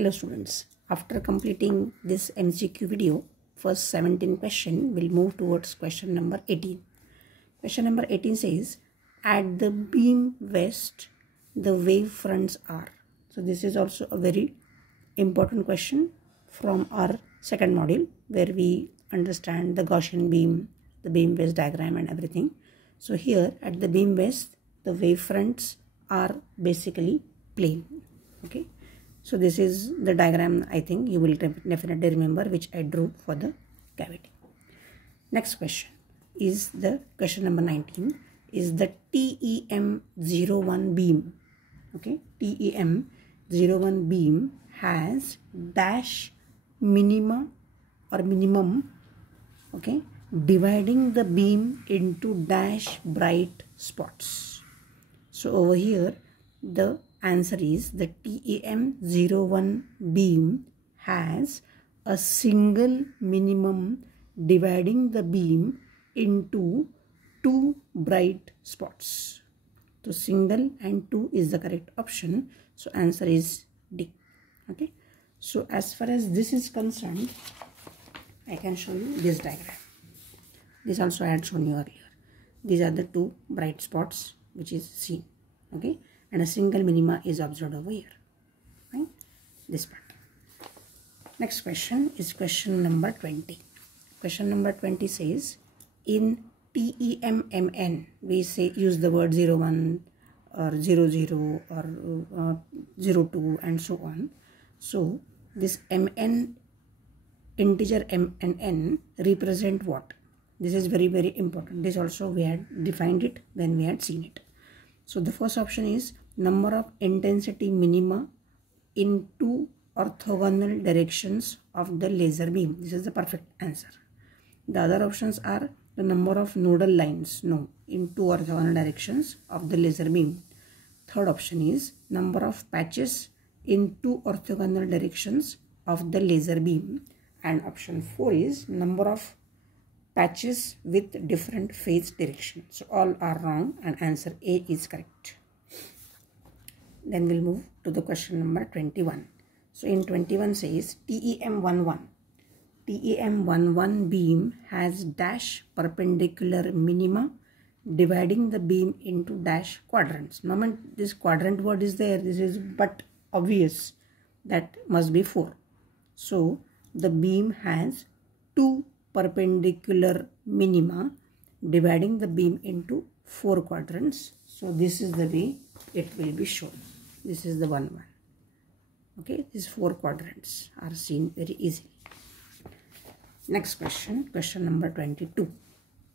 Hello students, after completing this MCQ video, first 17 question, we'll move towards question number 18. Question number 18 says, at the beam west, the wave fronts are. So this is also a very important question from our second module where we understand the Gaussian beam, the beam west diagram and everything. So here at the beam west, the wave fronts are basically plane. Okay. So this is the diagram, I think you will definitely remember, which I drew for the cavity. Next question is the question number 19 is the TEM01 beam. Okay, TEM01 beam has dash minima or minimum, okay, dividing the beam into dash bright spots. So over here the answer is the TEM01 beam has a single minimum dividing the beam into two bright spots. So single and two is the correct option. So answer is D. Okay. So as far as this is concerned, I can show you this diagram. This also I had shown you earlier. These are the two bright spots which is seen. Okay. And a single minima is observed over here, right? This part. Next question is question number 20. Question number 20 says, in TEMMN, we say use the word 01 or 00 or 02 and so on. So this MN, integer M and N represent what? This is very, very important. This also we had defined it when we had seen it. So the first option is number of intensity minima in two orthogonal directions of the laser beam. This is the perfect answer. The other options are the number of nodal lines in two orthogonal directions of the laser beam. Third option is number of patches in two orthogonal directions of the laser beam. And option 4 is number of patches with different phase direction. So all are wrong and answer A is correct. Then we'll move to the question number 21. So in 21 says TEM11. TEM11 beam has dash perpendicular minima dividing the beam into dash quadrants. Moment this quadrant word is there, this is but obvious that must be 4. So the beam has two perpendicular minima dividing the beam into 4 quadrants. So this is the way it will be shown. This is the one. Okay, these 4 quadrants are seen very easily. Next question, question number 22.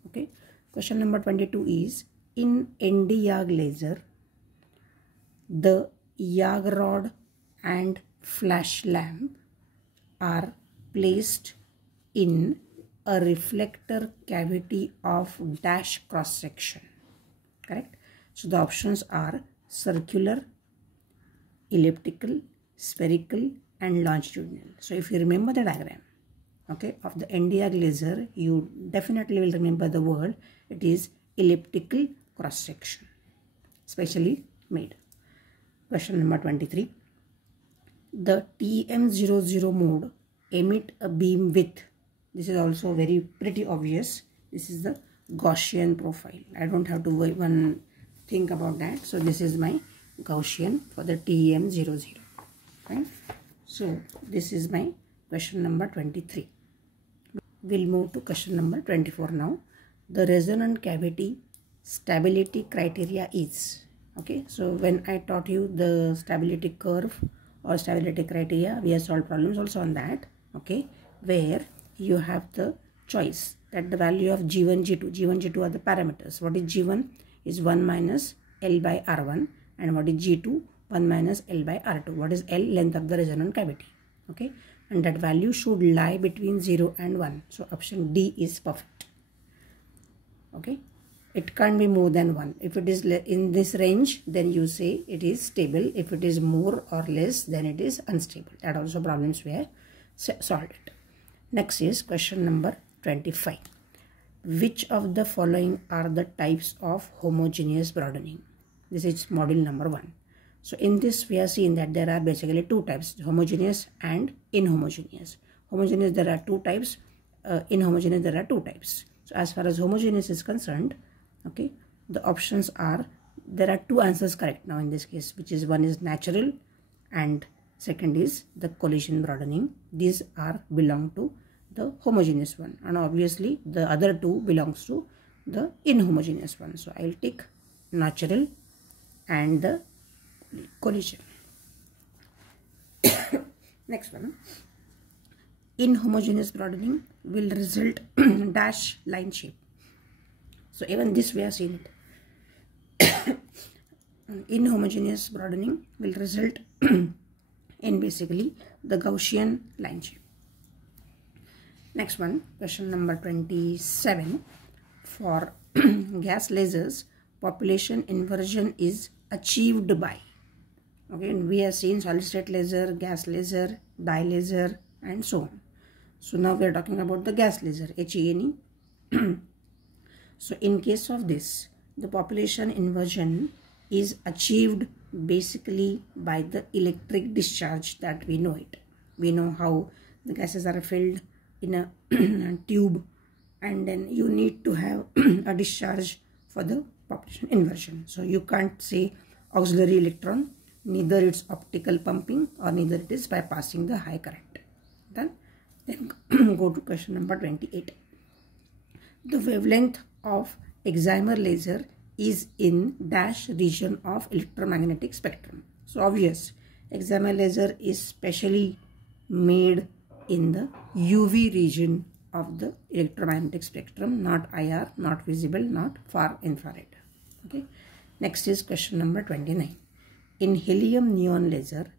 Okay, question number 22 is, in ND-YAG laser, the YAG rod and flash lamp are placed in a reflector cavity of dash cross section. Correct? So the options are circular, elliptical, spherical and longitudinal. So if you remember the diagram, okay, of the ND-YAG laser, you definitely will remember the word. It is elliptical cross section, specially made. Question number 23. The TEM00 mode emit a beam width. This is also very pretty obvious. This is the Gaussian profile. I don't have to even think about that. So this is my Gaussian for the TEM00. Right? So this is my question number 23. We'll move to question number 24 now. The resonant cavity stability criteria is. Okay. So when I taught you the stability curve or stability criteria, we have solved problems also on that. Okay. Where you have the choice that the value of G1, G2 are the parameters. What is G1 is 1 minus L by R1 and what is G2 1 minus L by R2. What is L? Length of the resonant cavity. Okay, and that value should lie between 0 and 1. So option D is perfect. Okay, it can't be more than 1. If it is in this range, then you say it is stable. If it is more or less, then it is unstable. That also problems were solved. Next is question number 25. Which of the following are the types of homogeneous broadening? This is module number 1. So in this we are seeing that there are basically two types, homogeneous and inhomogeneous. Homogeneous there are two types, inhomogeneous there are two types. So as far as homogeneous is concerned, okay, the options are, there are two answers correct now in this case, which is one is natural and second is the collision broadening. These are belong to the homogeneous one, and obviously the other two belongs to the inhomogeneous one. So I'll take natural and the collision. Next one, inhomogeneous broadening will result in dash line shape. So even this we are seeing it. Inhomogeneous broadening will result in basically the Gaussian line shape. Next one, question number 27. For gas lasers, population inversion is achieved by, okay, and we have seen solid state laser, gas laser, dye laser, and so on. So now we are talking about the gas laser, HENE. So in case of this, the population inversion is achieved basically by the electric discharge that we know it. We know how the gases are filled in a tube, and then you need to have a discharge for the population inversion. So you can't say auxiliary electron, neither it's optical pumping or neither it is bypassing the high current. Then go to question number 28. The wavelength of excimer laser is in dash region of electromagnetic spectrum. So obvious, excimer laser is specially made in the UV region of the electromagnetic spectrum, not IR, not visible, not far infrared. Okay. Next is question number 29. In helium neon laser,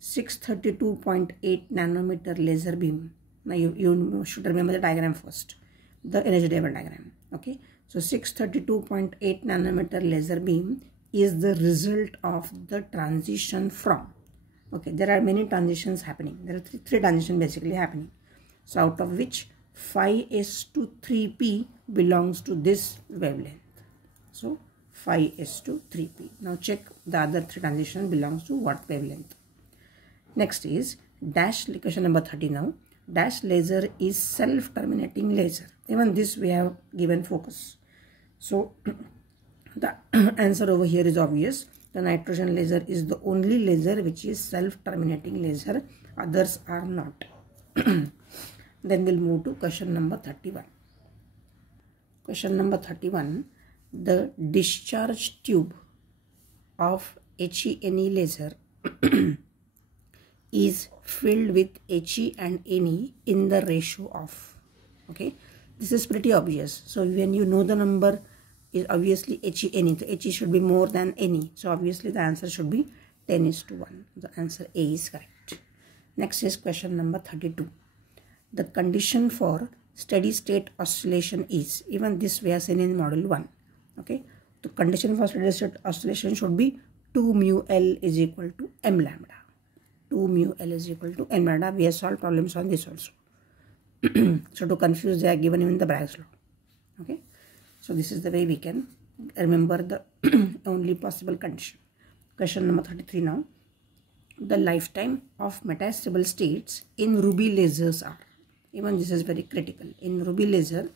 632.8 nanometer laser beam. Now you should remember the diagram first, the energy level diagram. Okay. So 632.8 nanometer laser beam is the result of the transition from, okay, there are many transitions happening. There are three transitions basically happening. So out of which 5s to 3p belongs to this wavelength. So 5s to 3p. Now check the other three transitions belongs to what wavelength. Next is dash, question number 30 now. Dash laser is self-terminating laser. Even this we have given focus. So the answer over here is obvious. The nitrogen laser is the only laser which is self-terminating laser. Others are not. Then we'll move to question number 31. Question number 31. The discharge tube of HENE laser is filled with He and Ne in the ratio of, okay, this is pretty obvious. So when you know the number is obviously HENE, so He should be more than Ne, so obviously the answer should be 10:1. The answer A is correct. Next is question number 32. The condition for steady state oscillation is, even this we have seen in model 1. Okay, the condition for steady state oscillation should be 2 mu L is equal to m lambda. 2 mu L is equal to m lambda. We have solved problems on this also. So to confuse, they are given in the Bragg's law. Okay, so this is the way we can remember the only possible condition. Question number 33 now. The lifetime of metastable states in ruby lasers are, even this is very critical. In ruby laser,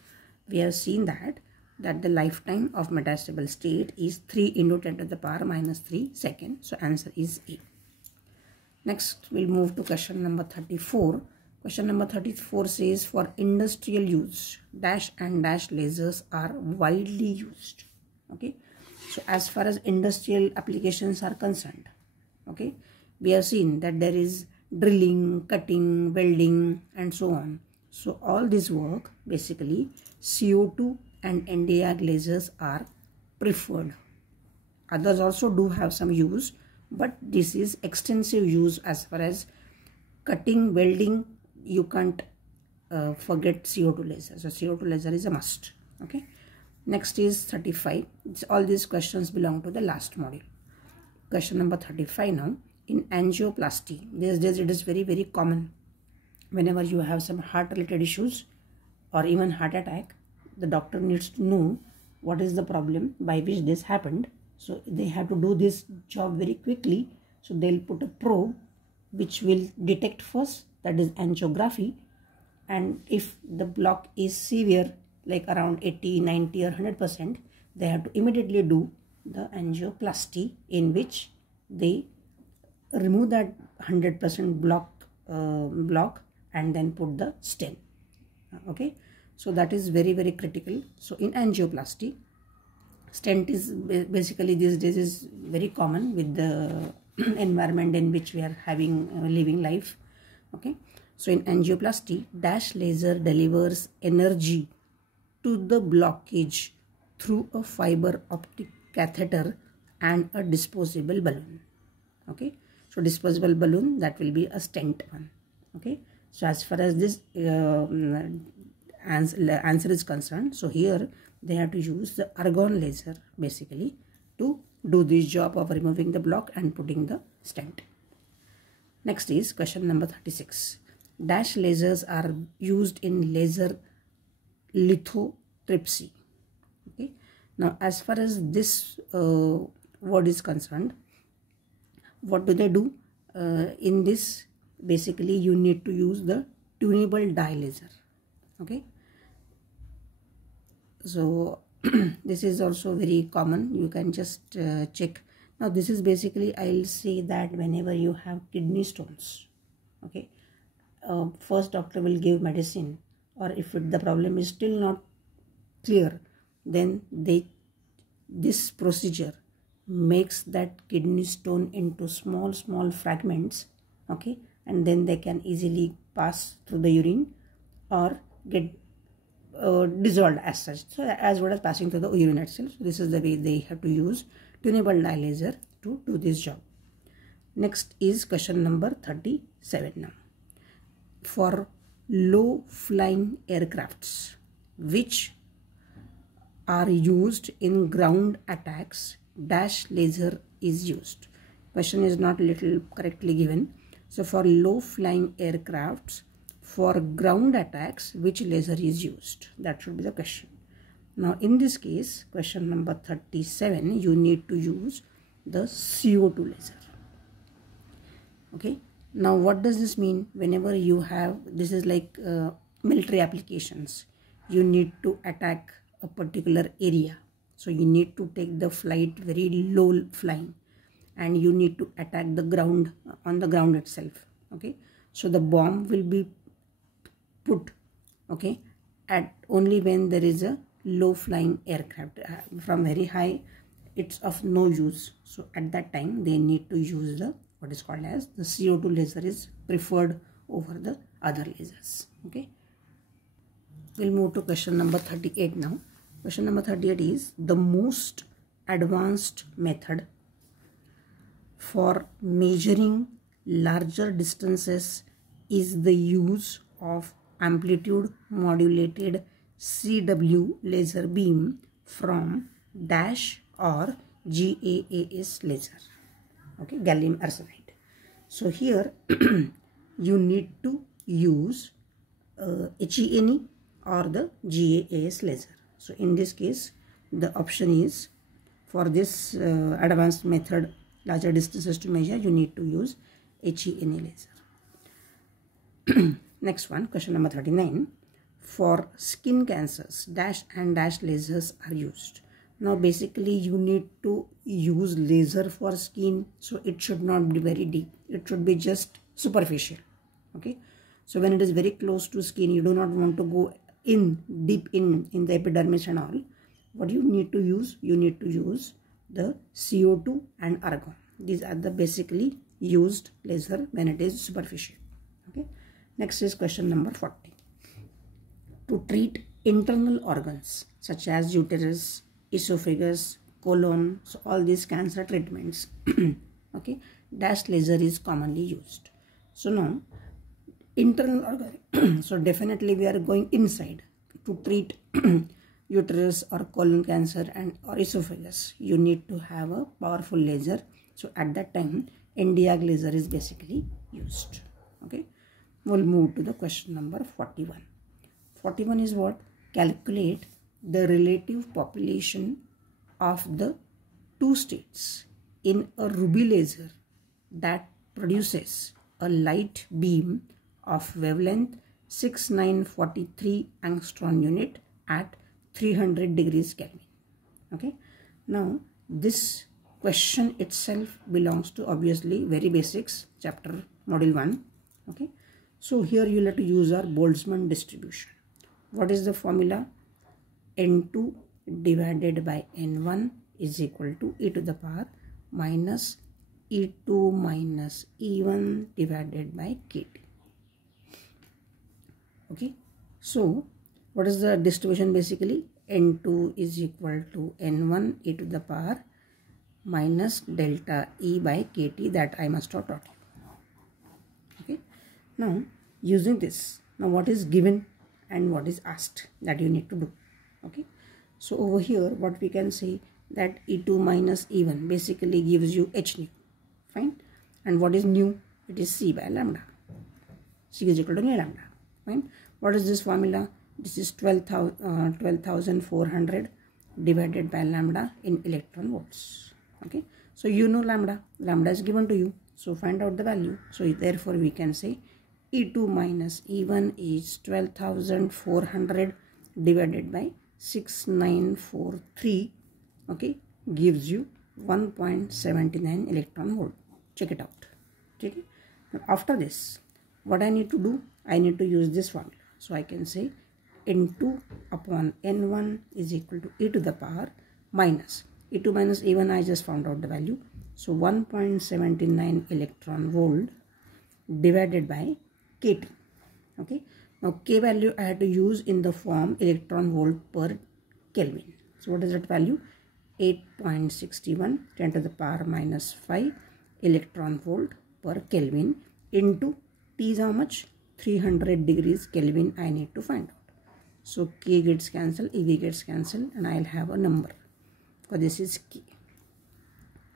we have seen that the lifetime of metastable state is 3 into 10 to the power minus 3 seconds. So answer is A. Next, we'll move to question number 34. Question number 34 says, for industrial use, dash and dash lasers are widely used. Okay, so as far as industrial applications are concerned, okay, we have seen that there is drilling, cutting, welding, and so on. So all this work, basically CO2 and Nd:YAG lasers are preferred. Others also do have some use, but this is extensive use. As far as cutting, welding, you can't forget CO2 laser. So CO2 laser is a must. Okay. Next is 35. All these questions belong to the last module. Question number 35 now. In angioplasty, these days it is very, very common. Whenever you have some heart related issues or even heart attack, the doctor needs to know what is the problem by which this happened. So they have to do this job very quickly. So they'll put a probe which will detect first, that is angiography, and if the block is severe, like around 80, 90 or 100%, they have to immediately do the angioplasty, in which they remove that 100% block and then put the stent. Okay, so that is very, very critical. So in angioplasty, stent is basically these days is very common with the environment in which we are having living life. Okay, so in angioplasty, dash laser delivers energy to the blockage through a fiber optic catheter and a disposable balloon. Okay, so disposable balloon, that will be a stent one. Okay, so as far as this answer is concerned, so here they have to use the argon laser basically to do this job of removing the block and putting the stent. Next is question number 36. Dash lasers are used in laser lithotripsy. Okay, now as far as this word is concerned, what do they do? In this, basically you need to use the tunable dye laser. Okay, so this is also very common. You can just check. Now this is basically, I'll say that whenever you have kidney stones, okay, first doctor will give medicine, or if the problem is still not clear, then this procedure makes that kidney stone into small fragments. Okay, and then they can easily pass through the urine or get dissolved as such, so as well as passing through the urine itself. So this is the way they have to use tunable dye laser to do this job. Next is question number 37 now. For low flying aircrafts which are used in ground attacks, dash laser is used. Question is not little correctly given. So for low flying aircrafts for ground attacks, which laser is used? That should be the question. Now in this case, question number 37, you need to use the CO2 laser. Okay, now what does this mean? Whenever you have, this is like military applications, you need to attack a particular area, so you need to take the flight very low flying, and you need to attack the ground, on the ground itself. Okay, so the bomb will be put, okay, at only when there is a low flying aircraft. From very high, it's of no use, so at that time they need to use the what is called as the CO2 laser is preferred over the other lasers. Okay, we'll move to question number 38 now. Question number 38 is the most advanced method for measuring larger distances is the use of amplitude modulated CW laser beam from dash or GAAS laser. Okay, gallium arsenide. So here you need to use HENE or the GAAS laser. So in this case, the option is for this advanced method, larger distances to measure, you need to use HENE laser. Next one, question number 39. For skin cancers, dash and dash lasers are used. Now basically you need to use laser for skin, so it should not be very deep. It should be just superficial. Okay, so when it is very close to skin, you do not want to go in deep in the epidermis and all. What you need to use? You need to use the CO2 and argon. These are the basically used laser when it is superficial. Okay, next is question number 40. To treat internal organs such as uterus, esophagus, colon, so all these cancer treatments, okay, dash laser is commonly used. So now internal organ, so definitely we are going inside to treat uterus or colon cancer and or esophagus. You need to have a powerful laser. So at that time, Nd:YAG laser is basically used. Okay, we'll move to the question number 41. 41 is what? Calculate the relative population of the two states in a ruby laser that produces a light beam of wavelength 6943 angstrom unit at 300 degrees Kelvin. Okay, now this question itself belongs to obviously very basics chapter module 1. Okay, so here you will have to use our Boltzmann distribution. What is the formula? N2 divided by N1 is equal to e to the power minus E2 minus E1 divided by KT. Okay, so what is the distribution basically? N2 is equal to N1 e to the power minus delta E by KT, that I must have taught you. Okay, now using this, now what is given and what is asked, that you need to do. Okay, so over here what we can say, that E2 minus E1 basically gives you h nu. Fine, and what is nu? It is C by lambda. C is equal to nu lambda. Fine, what is this formula? This is 12,400 divided by lambda in electron volts. Okay, so you know lambda is given to you, so find out the value. So therefore we can say E2 minus E1 is 12,400 divided by 6943. Okay, gives you 1.79 electron volt. Check it out. Okay, now after this, what I need to do? I need to use this formula. So I can say N2 upon N1 is equal to e to the power minus E2 minus E1. I just found out the value. So 1.79 electron volt divided by KT. Okay, now K value I had to use in the form electron volt per Kelvin. So what is that value? 8.61 10 to the power minus 5 electron volt per Kelvin into T is how much? 300 degrees Kelvin I need to find out. So K gets cancelled, EV gets cancelled, and I'll have a number. So this is K.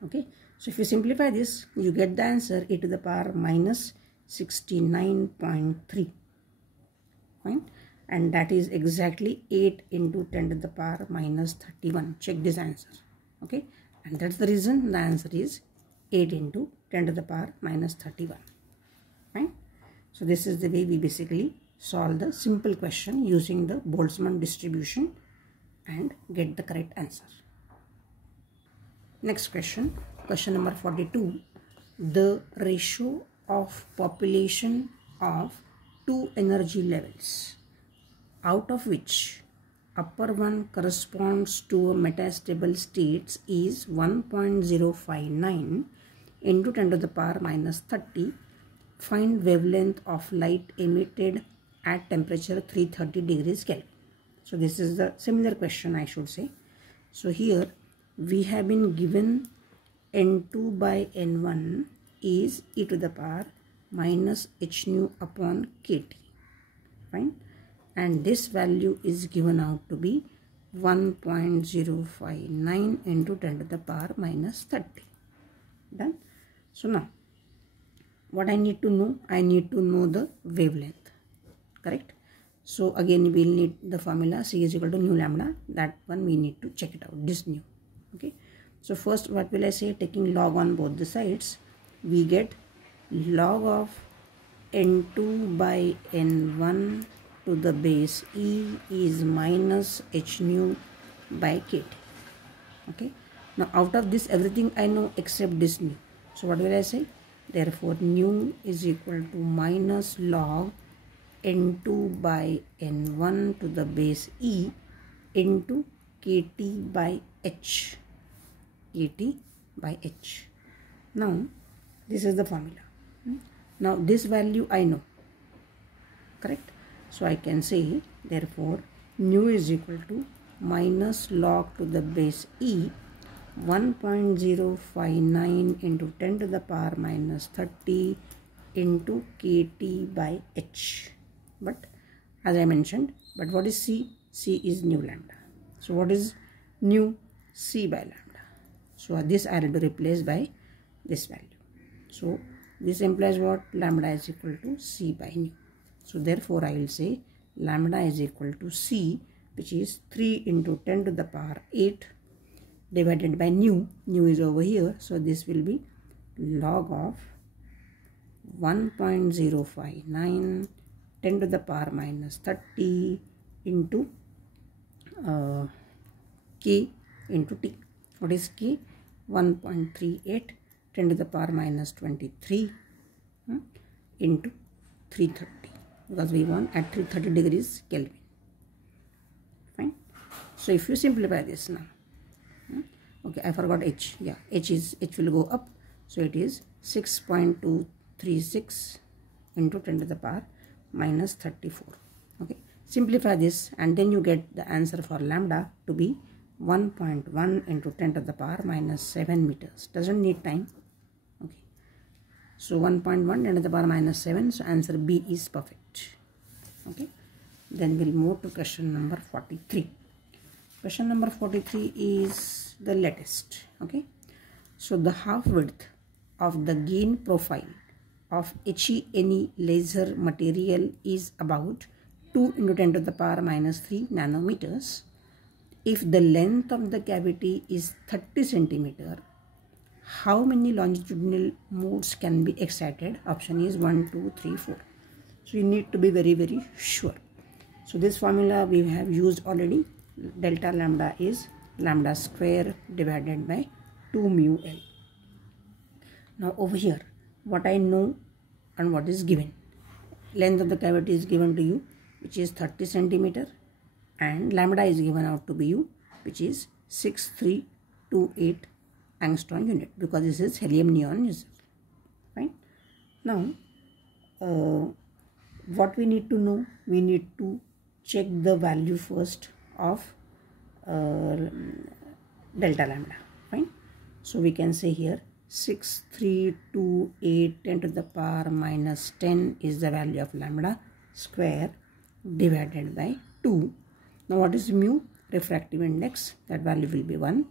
Okay, so if you simplify this, you get the answer e to the power minus 69.3. Fine, and that is exactly 8 into 10 to the power minus 31. Check this answer. Okay, and that's the reason the answer is 8 into 10 to the power minus 31. Fine, so this is the way we basically solve the simple question using the Boltzmann distribution and get the correct answer. Next question, question number 42. The ratio of population of two energy levels, out of which upper one corresponds to a metastable states, is 1.059 into 10 to the power minus 30. Find wavelength of light emitted at temperature 330 degrees Kelvin. So this is the similar question, I should say. So here we have been given N2 by N1 is e to the power minus h nu upon KT. Fine, and this value is given out to be 1.059 into 10 to the power minus 30. Done. So now what I need to know? I need to know the wavelength. Correct. So again we will need the formula C is equal to nu lambda. That one we need to check it out, this nu. Okay, so first what will I say? Taking log on both the sides, we get log of N2 by N1 to the base E is minus h nu by KT. Okay, now out of this everything I know except this nu. So what will I say? Therefore nu is equal to minus log N2 by N1 to the base E into KT by H. KT by H. Now this is the formula. Now this value I know. Correct. So I can say therefore nu is equal to minus log to the base E 1.059 into 10 to the power minus 30 into KT by H. But as I mentioned, but what is C? C is nu lambda. So what is nu? C by lambda. So this I will be replaced by this value. So this implies what? Lambda is equal to C by nu. So therefore I will say lambda is equal to C, which is 3 into 10 to the power 8 divided by nu. Nu is over here, so this will be log of 1.059 10 to the power minus 30 into k into t. What is k? 1.38 10 to the power minus 23 into 330, because we want at 330 degrees Kelvin. Fine. So if you simplify this now, okay, I forgot h. Yeah, h will go up, so it is 6.236 into 10 to the power minus 34. Okay, simplify this and then you get the answer for lambda to be 1.1 into 10 to the power minus 7 meters. Doesn't need time. Okay, so 1.1 10 to the power minus 7, so answer B is perfect. Okay, then we'll move to question number 43. Question number 43 is the latest. Okay, so the half width of the gain profile of HE laser material is about 2 into 10 to the power minus 3 nanometers. If the length of the cavity is 30 centimeter, how many longitudinal modes can be excited? Option is 1, 2, 3, 4. So you need to be very sure. So this formula we have used already. Delta lambda is lambda square divided by 2 mu L. Now over here, what I know and what is given. Length of the cavity is given to you, which is 30 centimeter, and lambda is given out to be you, which is 6328 angstrom unit, because this is helium neon laser. Fine. Now what we need to know, we need to check the value first of delta lambda. Fine. So we can say here 6328 10 to the power minus 10 is the value of lambda square divided by 2. Now what is mu? Refractive index, that value will be 1.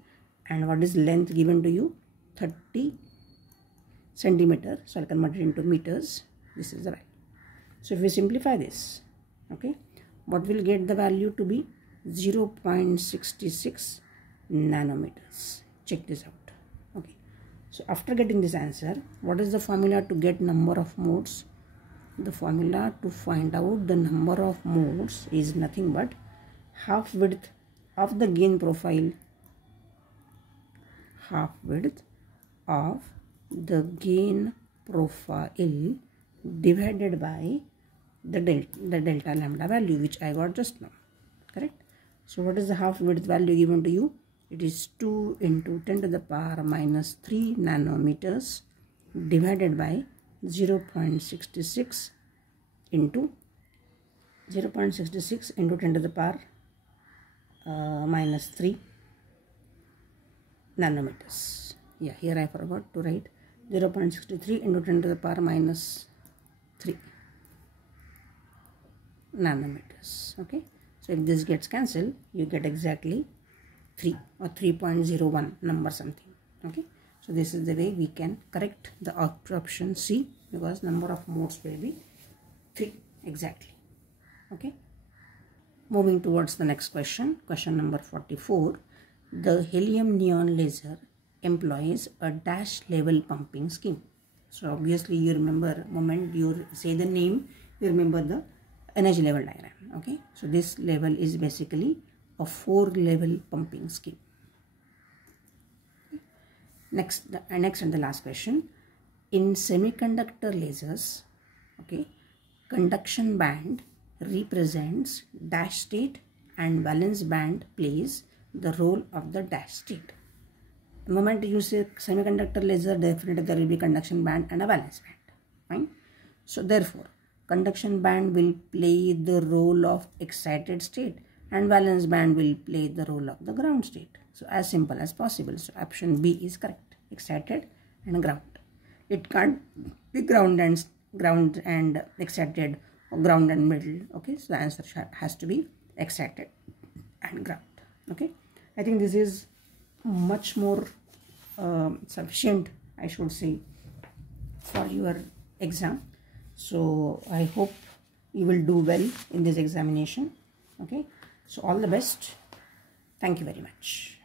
And what is length given to you? 30 centimeter. So I'll convert it into meters. This is the value. So if we simplify this, okay, what will get the value to be? 0.66 nanometers. Check this out. Okay. So after getting this answer, what is the formula to get number of modes? The formula to find out the number of modes is nothing but half width of the gain profile, half width of the gain profile divided by the delta lambda value, which I got just now. Correct? So what is the half width value given to you? It is 2 into 10 to the power minus 3 nanometers divided by 0.66 into 0.66 into 10 to the power minus 3 nanometers. Yeah, here I forgot to write 0.63 into 10 to the power minus 3 nanometers. Okay, so if this gets cancelled, you get exactly 3 or 3.01 number something. Okay, so this is the way we can correct the option C, because number of modes will be 3 exactly. Okay, moving towards the next question, question number 44. The helium neon laser employs a dash level pumping scheme. So obviously you remember, moment you say the name, you remember the energy level diagram. Okay, so this level is basically a 4-level pumping scheme. Next and the last question. In semiconductor lasers, okay, conduction band represents dash state and valence band plays the role of the dash state. The moment you say semiconductor laser, definitely there will be conduction band and a valence band. Fine. So therefore, conduction band will play the role of excited state and valence band will play the role of the ground state. So as simple as possible. So option B is correct. Excited and ground. It can't be ground and excited or ground and middle. Okay, so the answer has to be excited and ground. Okay, I think this is much more sufficient, I should say, for your exam. So I hope you will do well in this examination. Okay, so all the best. Thank you very much.